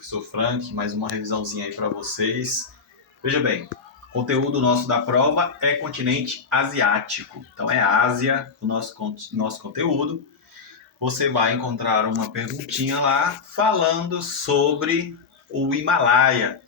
professor Frank, mais uma revisãozinha aí para vocês. Veja bem, o conteúdo nosso da prova é continente asiático, então é Ásia o nosso conteúdo. Você vai encontrar uma perguntinha lá falando sobre o Himalaia.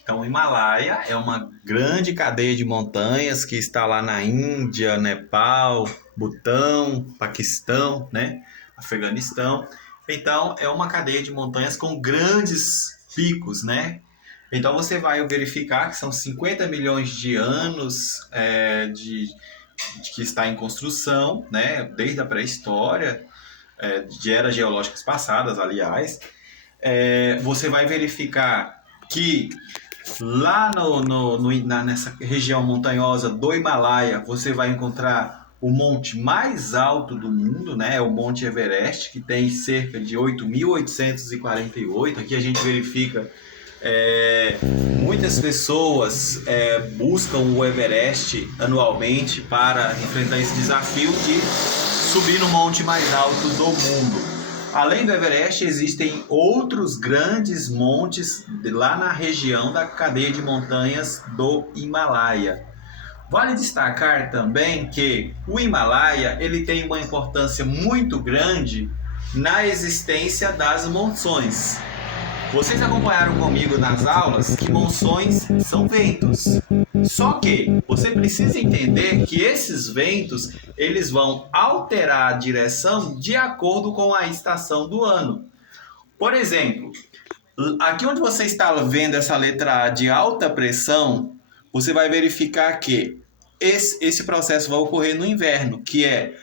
Então, o Himalaia é uma grande cadeia de montanhas que está lá na Índia, Nepal, Butão, Paquistão, né? Afeganistão. Então, é uma cadeia de montanhas com grandes picos, né? Então, você vai verificar que são 50 milhões de anos de que está em construção, né? Desde a pré-história, de eras geológicas passadas, aliás. Você vai verificar que lá nessa região montanhosa do Himalaia, você vai encontrar o monte mais alto do mundo, né? É o Monte Everest, que tem cerca de 8.848. Aqui a gente verifica muitas pessoas buscam o Everest anualmente para enfrentar esse desafio de subir no monte mais alto do mundo. Além do Everest, existem outros grandes montes lá na região da cadeia de montanhas do Himalaia. Vale destacar também que o Himalaia ele tem uma importância muito grande na existência das monções. Vocês acompanharam comigo nas aulas que monções são ventos. Só que você precisa entender que esses ventos eles vão alterar a direção de acordo com a estação do ano. Por exemplo, aqui onde você está vendo essa letra A de alta pressão, você vai verificar que esse processo vai ocorrer no inverno, que é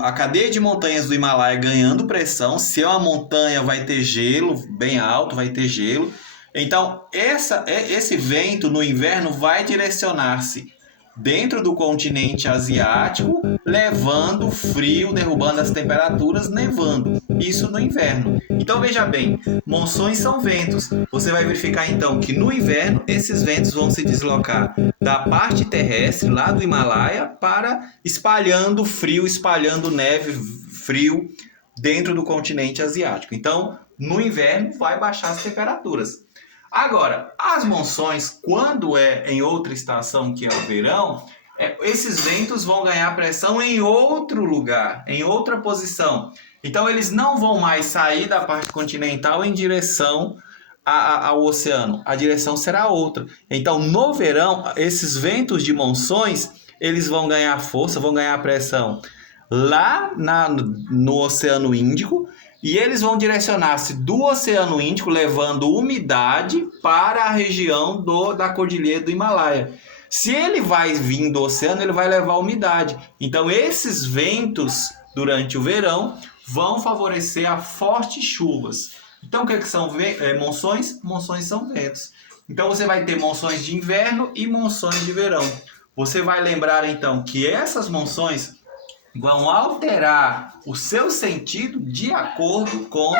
a cadeia de montanhas do Himalaia ganhando pressão. Se é uma montanha, vai ter gelo bem alto, vai ter gelo. Então, esse vento no inverno vai direcionar-se dentro do continente asiático, levando frio, derrubando as temperaturas, nevando. Isso no inverno. Então, veja bem, monções são ventos. Você vai verificar, então, que no inverno, esses ventos vão se deslocar da parte terrestre, lá do Himalaia, para espalhando frio, espalhando neve, frio, dentro do continente asiático. Então, no inverno, vai baixar as temperaturas. Agora, as monções, quando é em outra estação, que é o verão, esses ventos vão ganhar pressão em outro lugar, em outra posição. Então, eles não vão mais sair da parte continental em direção ao oceano. A direção será outra. Então, no verão, esses ventos de monções, eles vão ganhar força, vão ganhar pressão lá no Oceano Índico, e eles vão direcionar-se do Oceano Índico, levando umidade para a região da Cordilheira do Himalaia. Se ele vai vir do oceano, ele vai levar umidade. Então, esses ventos, durante o verão, vão favorecer a fortes chuvas. Então, o que são monções? Monções são ventos. Então, você vai ter monções de inverno e monções de verão. Você vai lembrar, então, que essas monções vão alterar o seu sentido de acordo com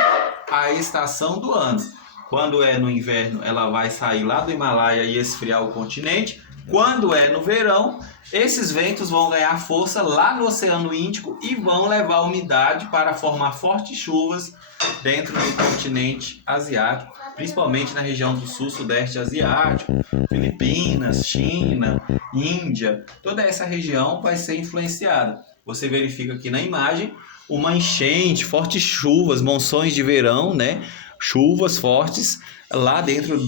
a estação do ano. Quando é no inverno, ela vai sair lá do Himalaia e esfriar o continente. Quando é no verão, esses ventos vão ganhar força lá no Oceano Índico e vão levar umidade para formar fortes chuvas dentro do continente asiático, principalmente na região do sul, sudeste asiático, Filipinas, China, Índia. Toda essa região vai ser influenciada. Você verifica aqui na imagem uma enchente, fortes chuvas, monções de verão, né? Chuvas fortes lá dentro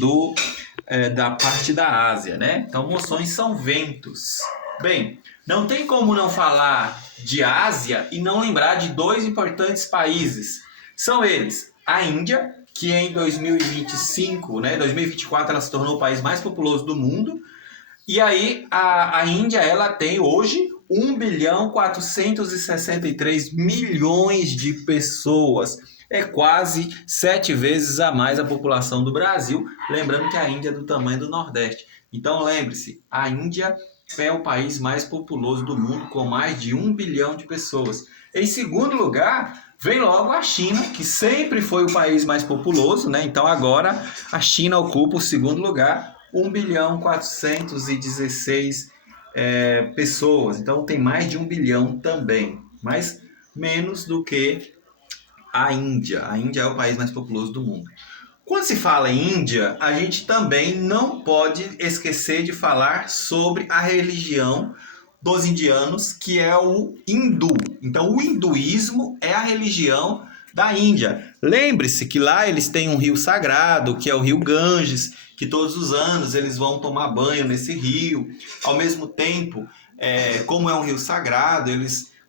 da parte da Ásia, né? Então, monções são ventos. Bem, não tem como não falar de Ásia e não lembrar de dois importantes países. São eles, a Índia, que em 2025, né, 2024, ela se tornou o país mais populoso do mundo. E aí, a Índia, ela tem hoje 1.463.000.000 de pessoas. É quase 7 vezes a mais a população do Brasil. Lembrando que a Índia é do tamanho do Nordeste. Então, lembre-se, a Índia é o país mais populoso do mundo, com mais de 1 bilhão de pessoas. Em segundo lugar, vem logo a China, que sempre foi o país mais populoso, né? Então, agora a China ocupa o segundo lugar, 1.416.000.000 pessoas. Então, tem mais de 1 bilhão também, mas menos do que a Índia. A Índia é o país mais populoso do mundo. Quando se fala em Índia, a gente também não pode esquecer de falar sobre a religião dos indianos, que é o hindu. Então, o hinduísmo é a religião da Índia. Lembre-se que lá eles têm um rio sagrado, que é o rio Ganges, que todos os anos eles vão tomar banho nesse rio. Ao mesmo tempo, como é um rio sagrado,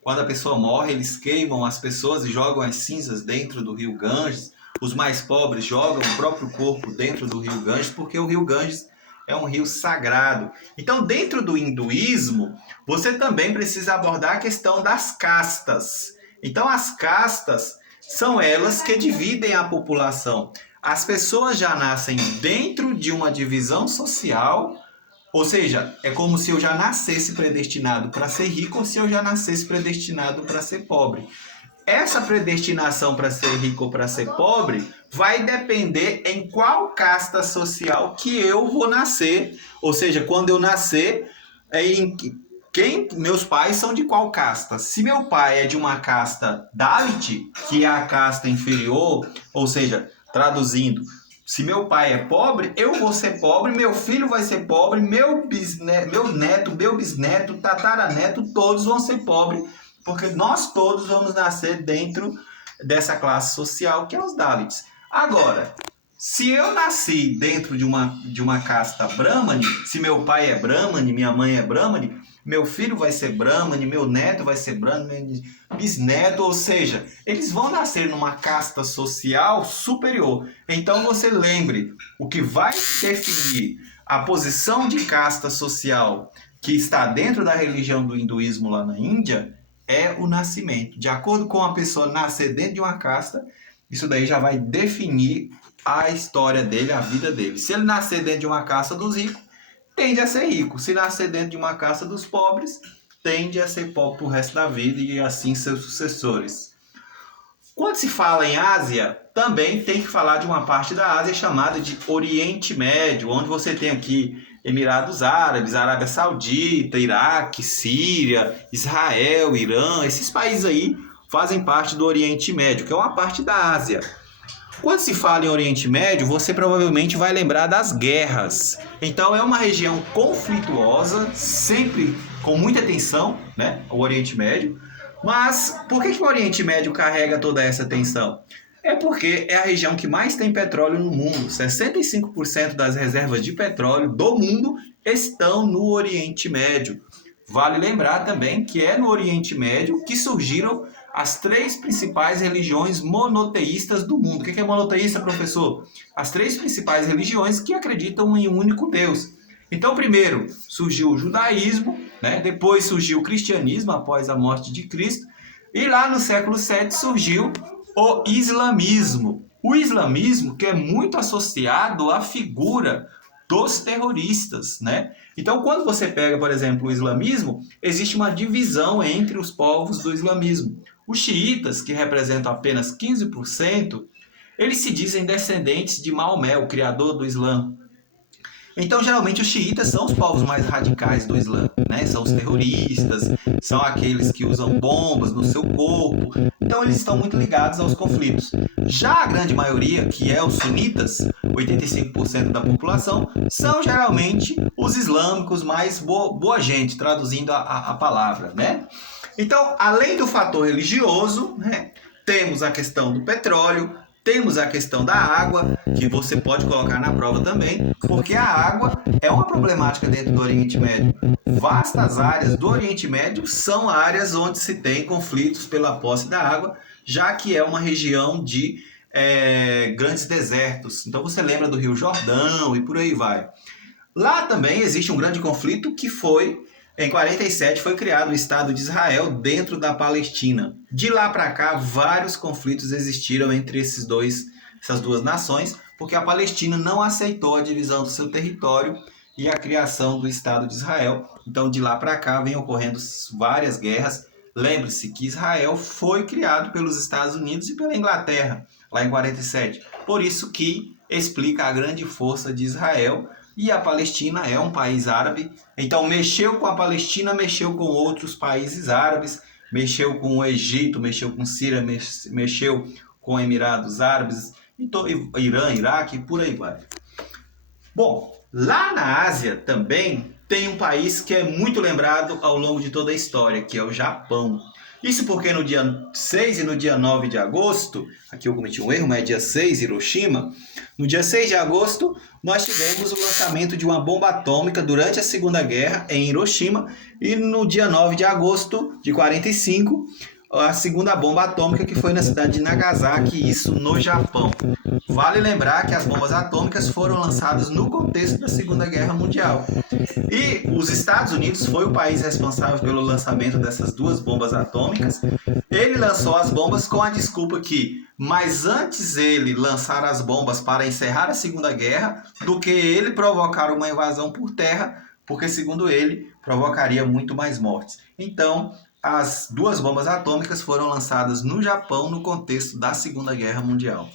quando a pessoa morre, eles queimam as pessoas e jogam as cinzas dentro do rio Ganges. Os mais pobres jogam o próprio corpo dentro do rio Ganges, porque o rio Ganges é um rio sagrado. Então, dentro do hinduísmo, você também precisa abordar a questão das castas. Então, as castas são elas que dividem a população. As pessoas já nascem dentro de uma divisão social, ou seja, é como se eu já nascesse predestinado para ser rico ou se eu já nascesse predestinado para ser pobre. Essa predestinação para ser rico ou para ser pobre vai depender em qual casta social que eu vou nascer. Ou seja, quando eu nascer, meus pais são de qual casta? Se meu pai é de uma casta Dalit, que é a casta inferior, ou seja, traduzindo, se meu pai é pobre, eu vou ser pobre, meu filho vai ser pobre, meu neto, meu bisneto, tataraneto, todos vão ser pobres, porque nós todos vamos nascer dentro dessa classe social que é os Dalits. Agora, se eu nasci dentro de uma casta Brahmani, se meu pai é Brahmani, minha mãe é Brahmani, meu filho vai ser Brahmani, meu neto vai ser Brahmani, bisneto, ou seja, eles vão nascer numa casta social superior. Então você lembre, o que vai definir a posição de casta social que está dentro da religião do hinduísmo lá na Índia é o nascimento. De acordo com a pessoa nascer dentro de uma casta, isso daí já vai definir a história dele, a vida dele. Se ele nascer dentro de uma casta dos ricos, tende a ser rico. Se nascer dentro de uma casta dos pobres, tende a ser pobre pro resto da vida e assim seus sucessores. Quando se fala em Ásia, também tem que falar de uma parte da Ásia chamada de Oriente Médio, onde você tem aqui Emirados Árabes, Arábia Saudita, Iraque, Síria, Israel, Irã. Esses países aí fazem parte do Oriente Médio, que é uma parte da Ásia. Quando se fala em Oriente Médio, você provavelmente vai lembrar das guerras. Então é uma região conflituosa, sempre com muita tensão, né? O Oriente Médio. Mas por que o Oriente Médio carrega toda essa tensão? É porque é a região que mais tem petróleo no mundo. 65% das reservas de petróleo do mundo estão no Oriente Médio. Vale lembrar também que é no Oriente Médio que surgiram as 3 principais religiões monoteístas do mundo. O que é monoteísta, professor? As 3 principais religiões que acreditam em um único Deus. Então, primeiro surgiu o judaísmo, né? Depois surgiu o cristianismo após a morte de Cristo, e lá no século VII surgiu o islamismo. O islamismo que é muito associado à figura dos terroristas, né? Então, quando você pega, por exemplo, o islamismo, existe uma divisão entre os povos do islamismo. Os xiitas, que representam apenas 15%, eles se dizem descendentes de Maomé, o criador do Islã. Então, geralmente, os xiitas são os povos mais radicais do Islã, né? São os terroristas, são aqueles que usam bombas no seu corpo. Então, eles estão muito ligados aos conflitos. Já a grande maioria, que é os sunitas, 85% da população, são geralmente os islâmicos mais boa gente, traduzindo a palavra, né? Então, além do fator religioso, né, temos a questão do petróleo, temos a questão da água, que você pode colocar na prova também, porque a água é uma problemática dentro do Oriente Médio. Vastas áreas do Oriente Médio são áreas onde se tem conflitos pela posse da água, já que é uma região de grandes desertos. Então você lembra do Rio Jordão e por aí vai. Lá também existe um grande conflito que foi... Em 47 foi criado o Estado de Israel dentro da Palestina. De lá para cá, vários conflitos existiram entre essas duas nações, porque a Palestina não aceitou a divisão do seu território e a criação do Estado de Israel. Então, de lá para cá, vem ocorrendo várias guerras. Lembre-se que Israel foi criado pelos Estados Unidos e pela Inglaterra, lá em 47. Por isso que explica a grande força de Israel. E a Palestina é um país árabe, então mexeu com a Palestina, mexeu com outros países árabes, mexeu com o Egito, mexeu com Síria, mexeu com Emirados Árabes, Então, Irã, Iraque, por aí vai. Bom, lá na Ásia também tem um país que é muito lembrado ao longo de toda a história, que é o Japão. Isso porque no dia 6 e no dia 9 de agosto, aqui eu cometi um erro, mas é dia 6, Hiroshima. No dia 6 de agosto, nós tivemos o lançamento de uma bomba atômica durante a Segunda Guerra em Hiroshima. E no dia 9 de agosto de 45, a segunda bomba atômica, que foi na cidade de Nagasaki, isso no Japão. Vale lembrar que as bombas atômicas foram lançadas no contexto da Segunda Guerra Mundial. E os Estados Unidos foi o país responsável pelo lançamento dessas duas bombas atômicas. Ele lançou as bombas com a desculpa que, mas antes ele lançar as bombas para encerrar a Segunda Guerra, do que ele provocar uma invasão por terra, porque, segundo ele, provocaria muito mais mortes. Então, as duas bombas atômicas foram lançadas no Japão no contexto da Segunda Guerra Mundial.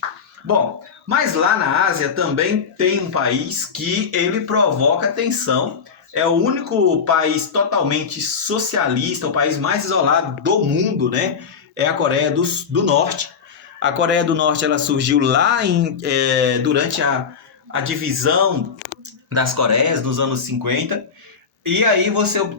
Bom, mas lá na Ásia também tem um país que ele provoca tensão. É o único país totalmente socialista, o país mais isolado do mundo, né? É a Coreia do Norte. A Coreia do Norte ela surgiu lá durante a divisão das Coreias nos anos 50. E aí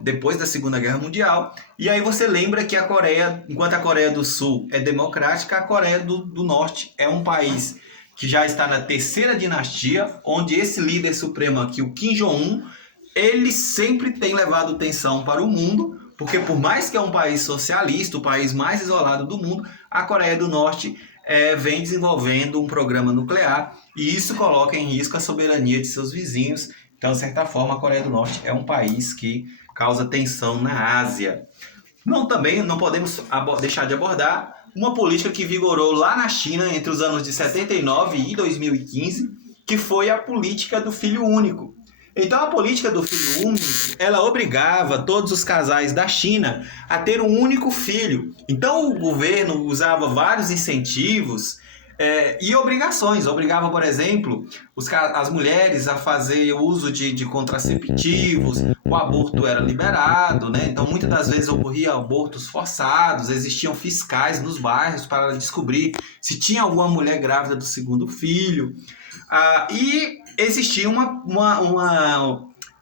depois da Segunda Guerra Mundial, e aí você lembra que a Coreia, enquanto a Coreia do Sul é democrática, a Coreia do Norte é um país que já está na terceira dinastia, onde esse líder supremo aqui, o Kim Jong-un, ele sempre tem levado tensão para o mundo, porque por mais que é um país socialista, o país mais isolado do mundo, a Coreia do Norte vem desenvolvendo um programa nuclear, e isso coloca em risco a soberania de seus vizinhos. Então, de certa forma, a Coreia do Norte é um país que causa tensão na Ásia. Também não podemos deixar de abordar uma política que vigorou lá na China entre os anos de 79 e 2015, que foi a política do filho único. Então, a política do filho único, ela obrigava todos os casais da China a ter um único filho. Então, o governo usava vários incentivos e obrigações. Obrigava, por exemplo, as mulheres a fazer uso de contraceptivos, o aborto era liberado, né? Então muitas das vezes ocorria abortos forçados, existiam fiscais nos bairros para descobrir se tinha alguma mulher grávida do segundo filho. E existia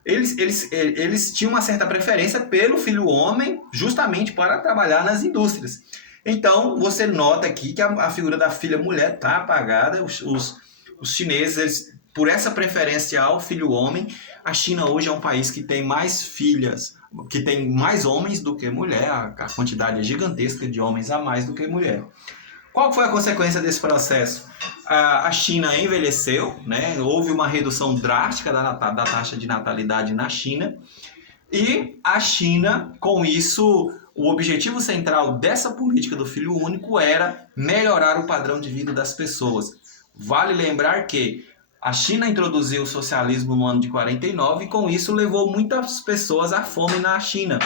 eles tinham uma certa preferência pelo filho homem, justamente para trabalhar nas indústrias. Então, você nota aqui que a figura da filha mulher está apagada. Os chineses, por essa preferência ao filho homem, a China hoje é um país que tem mais filhas, que tem mais homens do que mulher. A quantidade é gigantesca de homens a mais do que mulher. Qual foi a consequência desse processo? A China envelheceu, né? Houve uma redução drástica da taxa de natalidade na China. E a China, com isso, o objetivo central dessa política do filho único era melhorar o padrão de vida das pessoas. Vale lembrar que a China introduziu o socialismo no ano de 49 e com isso levou muitas pessoas à fome na China.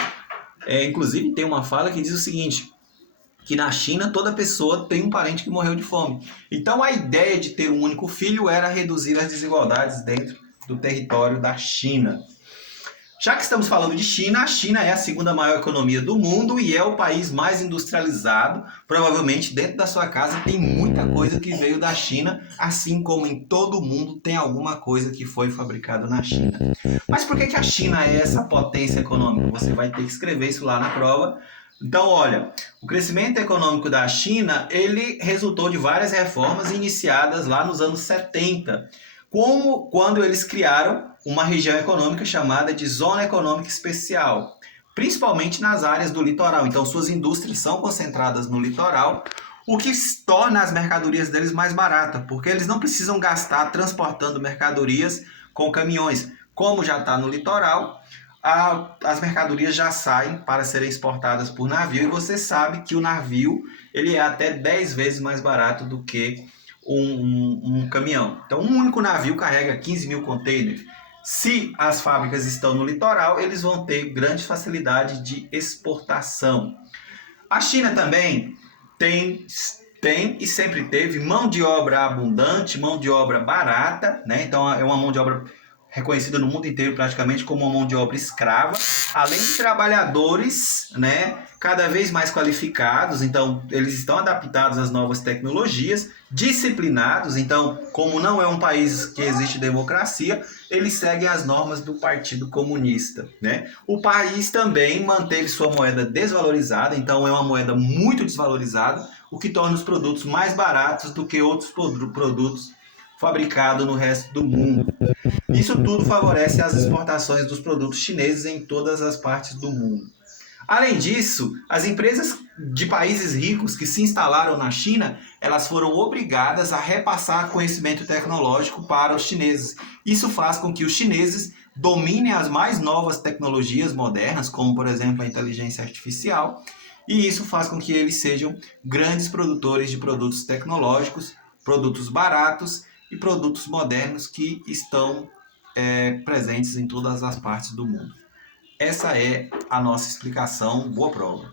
Inclusive tem uma fala que diz o seguinte, que na China toda pessoa tem um parente que morreu de fome. Então a ideia de ter um único filho era reduzir as desigualdades dentro do território da China. Já que estamos falando de China, a China é a segunda maior economia do mundo e é o país mais industrializado. Provavelmente dentro da sua casa tem muita coisa que veio da China, assim como em todo o mundo tem alguma coisa que foi fabricada na China. Mas por que a China é essa potência econômica? Você vai ter que escrever isso lá na prova. Então, olha, o crescimento econômico da China, ele resultou de várias reformas iniciadas lá nos anos 70, como quando eles criaram uma região econômica chamada de Zona Econômica Especial, principalmente nas áreas do litoral. Então, suas indústrias são concentradas no litoral, o que torna as mercadorias deles mais baratas, porque eles não precisam gastar transportando mercadorias com caminhões. Como já está no litoral, as mercadorias já saem para serem exportadas por navio, e você sabe que o navio ele é até 10 vezes mais barato do que um caminhão. Então, um único navio carrega 15 mil containers. Se as fábricas estão no litoral, eles vão ter grande facilidade de exportação. A China também tem e sempre teve mão de obra abundante, mão de obra barata, né? Então é uma mão de obra reconhecida no mundo inteiro praticamente como uma mão de obra escrava, além de trabalhadores, né, cada vez mais qualificados. Então eles estão adaptados às novas tecnologias, disciplinados. Então, como não é um país que existe democracia, eles seguem as normas do Partido Comunista, né? O país também manteve sua moeda desvalorizada, então é uma moeda muito desvalorizada, o que torna os produtos mais baratos do que outros produtos fabricados no resto do mundo. Isso tudo favorece as exportações dos produtos chineses em todas as partes do mundo. Além disso, as empresas de países ricos que se instalaram na China, elas foram obrigadas a repassar conhecimento tecnológico para os chineses. Isso faz com que os chineses dominem as mais novas tecnologias modernas, como por exemplo a inteligência artificial, e isso faz com que eles sejam grandes produtores de produtos tecnológicos, produtos baratos e produtos modernos que estão presentes em todas as partes do mundo. Essa é a nossa explicação. Boa prova!